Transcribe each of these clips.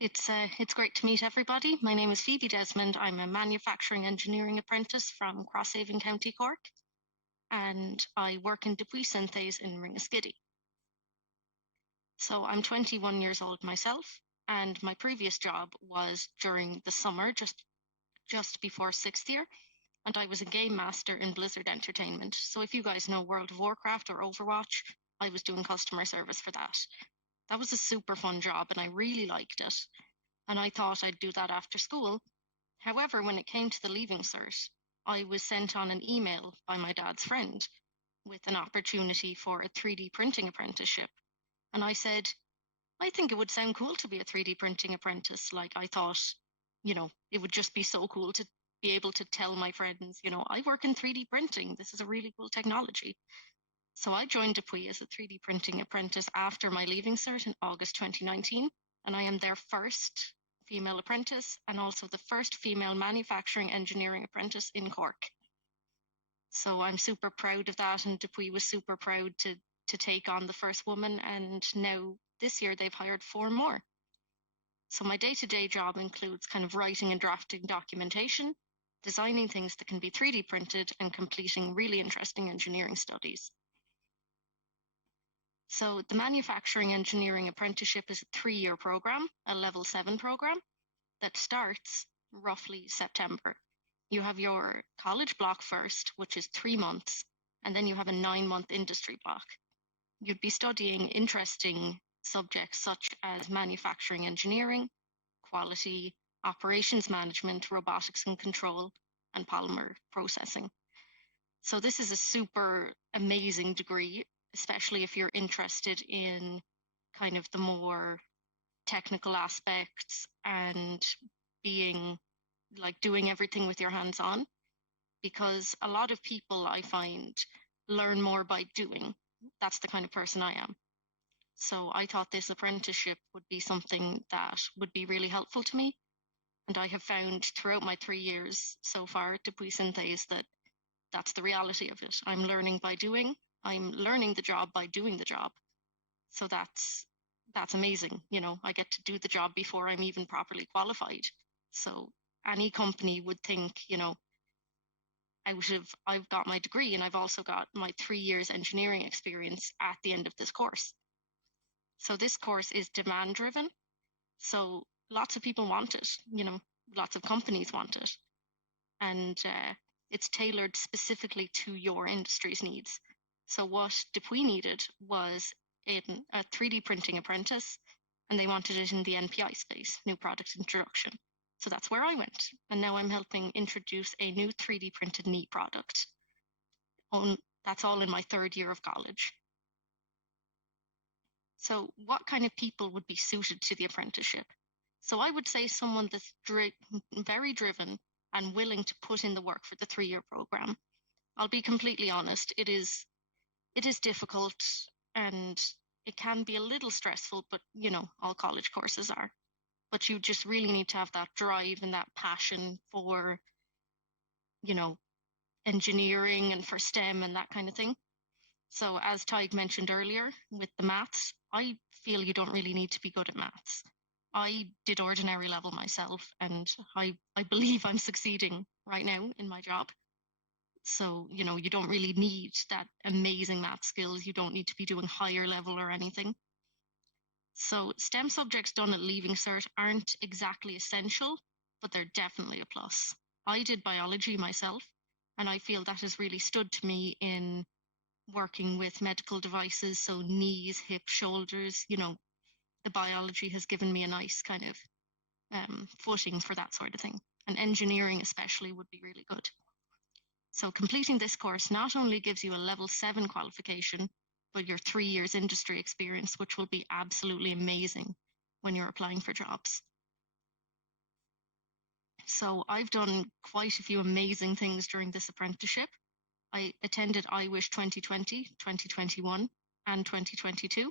It's great to meet everybody. My name is Phoebe Desmond. I'm a manufacturing engineering apprentice from Crosshaven, County Cork, and I work in Dupuy Synthase in Ringaskiddy. So I'm 21 years old myself, and my previous job was during the summer, just before sixth year, and I was a game master in Blizzard Entertainment. So if you guys know World of Warcraft or Overwatch, I was doing customer service for that. That was a super fun job, and I really liked it. And I thought I'd do that after school. However, when it came to the leaving cert, I was sent on an email by my dad's friend with an opportunity for a 3D printing apprenticeship. And I said, I think it would sound cool to be a 3D printing apprentice. Like, I thought, it would just be so cool to be able to tell my friends, I work in 3D printing. This is a really cool technology. So I joined Dupuy as a 3D printing apprentice after my leaving cert in August 2019, and I am their first female apprentice and also the first female manufacturing engineering apprentice in Cork. So I'm super proud of that, and Dupuy was super proud to take on the first woman, and now this year they've hired 4 more. So my day-to-day job includes kind of writing and drafting documentation, designing things that can be 3D printed, and completing really interesting engineering studies. So the Manufacturing Engineering Apprenticeship is a 3-year program, a level 7 program, that starts roughly September. You have your college block first, which is 3 months, and then you have a 9-month industry block. You'd be studying interesting subjects such as manufacturing engineering, quality, operations management, robotics and control, and polymer processing. So this is a super amazing degree, especially if you're interested in kind of the more technical aspects and being like doing everything with your hands on, because a lot of people I find learn more by doing. That's the kind of person I am. So I thought this apprenticeship would be something that would be really helpful to me. And I have found throughout my 3 years so far at Dupuy Synthase that that's the reality of it. I'm learning by doing. I'm learning the job by doing the job. So that's amazing. I get to do the job before I'm even properly qualified. So any company would think, I've got my degree and I've also got my 3 years engineering experience at the end of this course. So this course is demand driven. So lots of people want it, lots of companies want it. And it's tailored specifically to your industry's needs. So what Dupuy needed was a 3D printing apprentice, and they wanted it in the NPI space, new product introduction. So that's where I went. And now I'm helping introduce a new 3D printed knee product. That's all in my 3rd year of college. So what kind of people would be suited to the apprenticeship? So I would say someone that's very driven and willing to put in the work for the 3-year program. I'll be completely honest, it is difficult and it can be a little stressful, but all college courses are. But you just really need to have that drive and that passion for, engineering and for STEM and that kind of thing. So as Tig mentioned earlier with the maths, I feel you don't really need to be good at maths. I did ordinary level myself, and I believe I'm succeeding right now in my job. So, you don't really need that amazing math skills. You don't need to be doing higher level or anything. So STEM subjects done at Leaving Cert aren't exactly essential, but they're definitely a plus. I did biology myself, and I feel that has really stood to me in working with medical devices, so knees, hips, shoulders, the biology has given me a nice kind of footing for that sort of thing. And engineering especially would be really good. So completing this course not only gives you a level 7 qualification, but your 3 years industry experience, which will be absolutely amazing when you're applying for jobs. So I've done quite a few amazing things during this apprenticeship. I attended iWish 2020, 2021, and 2022.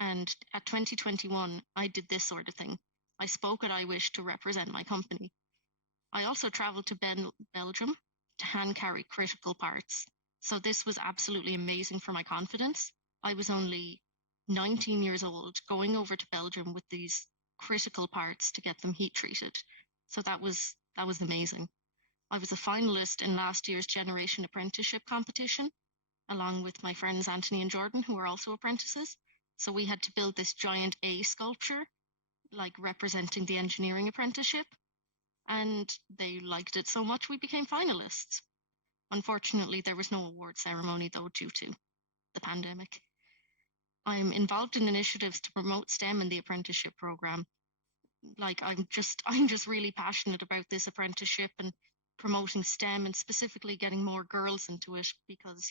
And at 2021, I did this sort of thing. I spoke at iWish to represent my company. I also traveled to Belgium to hand carry critical parts. So this was absolutely amazing for my confidence. I was only 19 years old, going over to Belgium with these critical parts to get them heat treated. So that was amazing. I was a finalist in last year's Generation Apprenticeship competition, along with my friends Anthony and Jordan, who are also apprentices. So we had to build this giant A sculpture, like representing the engineering apprenticeship. And they liked it so much we became finalists. Unfortunately, there was no award ceremony, though, due to the pandemic. I'm involved in initiatives to promote STEM in the apprenticeship program. Like I'm just really passionate about this apprenticeship and promoting STEM, and specifically getting more girls into it, because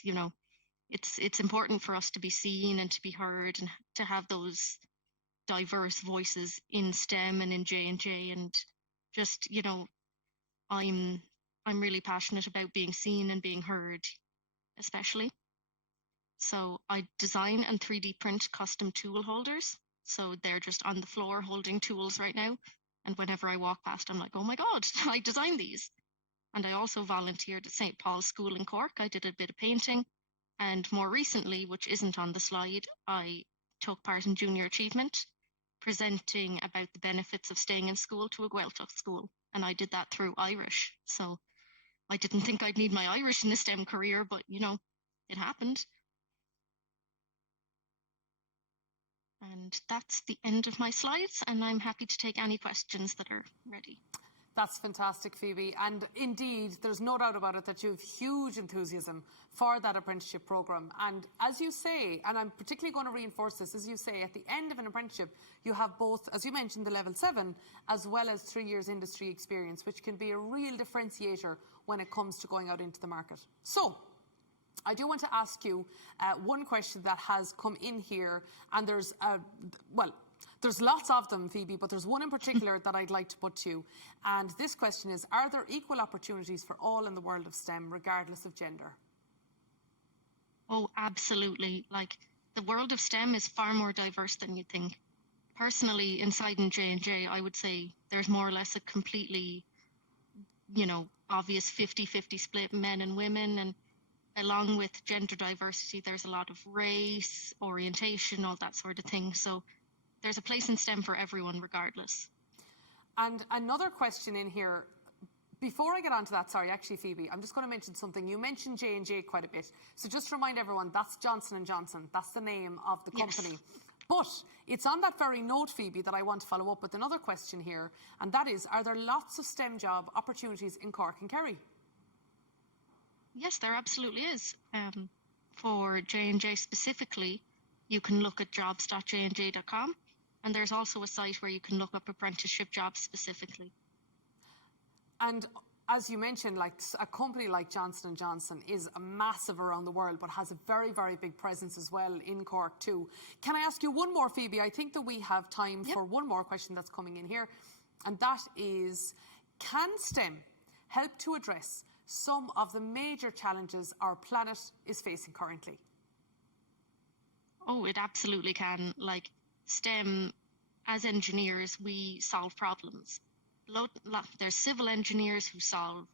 it's important for us to be seen and to be heard and to have those diverse voices in STEM and in J&J. And just I'm really passionate about being seen and being heard, especially. So I design and 3D print custom tool holders. So they're just on the floor holding tools right now. And whenever I walk past, I'm like, oh my God, I designed these. And I also volunteered at St. Paul's School in Cork. I did a bit of painting. And more recently, which isn't on the slide, I took part in Junior Achievement, presenting about the benefits of staying in school to a Gaeltacht school. And I did that through Irish. So I didn't think I'd need my Irish in a STEM career, but it happened. And that's the end of my slides, and I'm happy to take any questions that are ready. That's fantastic, Phoebe. And indeed, there's no doubt about it that you have huge enthusiasm for that apprenticeship programme. And as you say, and I'm particularly going to reinforce this, as you say, at the end of an apprenticeship, you have both, as you mentioned, the level 7, as well as 3 years industry experience, which can be a real differentiator when it comes to going out into the market. So, I do want to ask you one question that has come in here, and there's lots of them, Phoebe, but there's one in particular that I'd like to put to you. And this question is, are there equal opportunities for all in the world of STEM, regardless of gender? Oh, absolutely. Like, the world of STEM is far more diverse than you'd think. Personally, inside in J&J, I would say there's more or less a completely, obvious 50-50 split, men and women. And along with gender diversity, there's a lot of race, orientation, all that sort of thing. So there's a place in STEM for everyone, regardless. And another question in here, before I get on to that, sorry, actually, Phoebe, I'm just going to mention something. You mentioned J&J quite a bit. So just to remind everyone, that's Johnson & Johnson. That's the name of the company. Yes. But it's on that very note, Phoebe, that I want to follow up with another question here. And that is, are there lots of STEM job opportunities in Cork and Kerry? Yes, there absolutely is. For J&J specifically, you can look at jobs.jnj.com, and there's also a site where you can look up apprenticeship jobs specifically. And as you mentioned, like a company like Johnson & Johnson is massive around the world, but has a very, very big presence as well in Cork too. Can I ask you one more, Phoebe? I think that we have time for one more question that's coming in here, and that is, can STEM help to address some of the major challenges our planet is facing currently? Oh, it absolutely can. Like, STEM, as engineers, we solve problems. There's civil engineers who solve,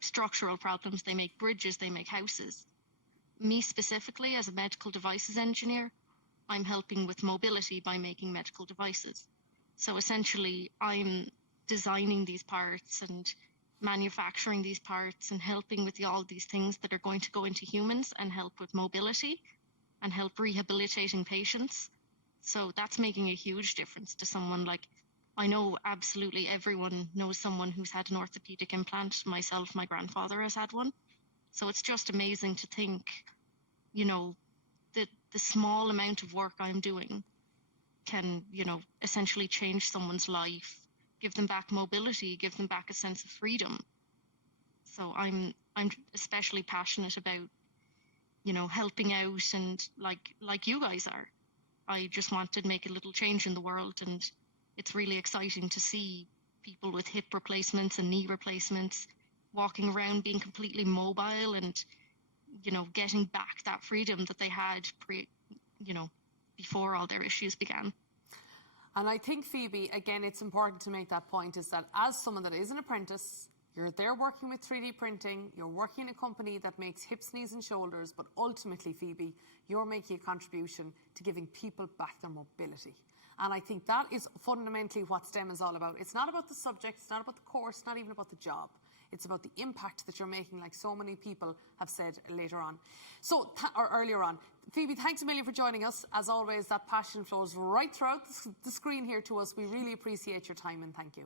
structural problems. They make bridges, they make houses. Me specifically, as a medical devices engineer, I'm helping with mobility by making medical devices. So essentially, I'm designing these parts and manufacturing these parts and helping with all these things that are going to go into humans and help with mobility and help rehabilitating patients. So that's making a huge difference to someone. Like, I know absolutely everyone knows someone who's had an orthopedic implant. Myself, my grandfather has had one. So it's just amazing to think, that the small amount of work I'm doing can, essentially change someone's life, give them back mobility, give them back a sense of freedom. So I'm especially passionate about, helping out, and like you guys are. I just want to make a little change in the world, and it's really exciting to see people with hip replacements and knee replacements walking around being completely mobile and, getting back that freedom that they had before all their issues began. And I think, Phoebe, again, it's important to make that point, is that as someone that is an apprentice You're there working with 3D printing, you're working in a company that makes hips, knees and shoulders, but ultimately, Phoebe, you're making a contribution to giving people back their mobility. And I think that is fundamentally what STEM is all about. It's not about the subject, it's not about the course, not even about the job. It's about the impact that you're making, like so many people have said later on. Or earlier on. Phoebe, thanks a million for joining us. As always, that passion flows right throughout the screen here to us. We really appreciate your time and thank you.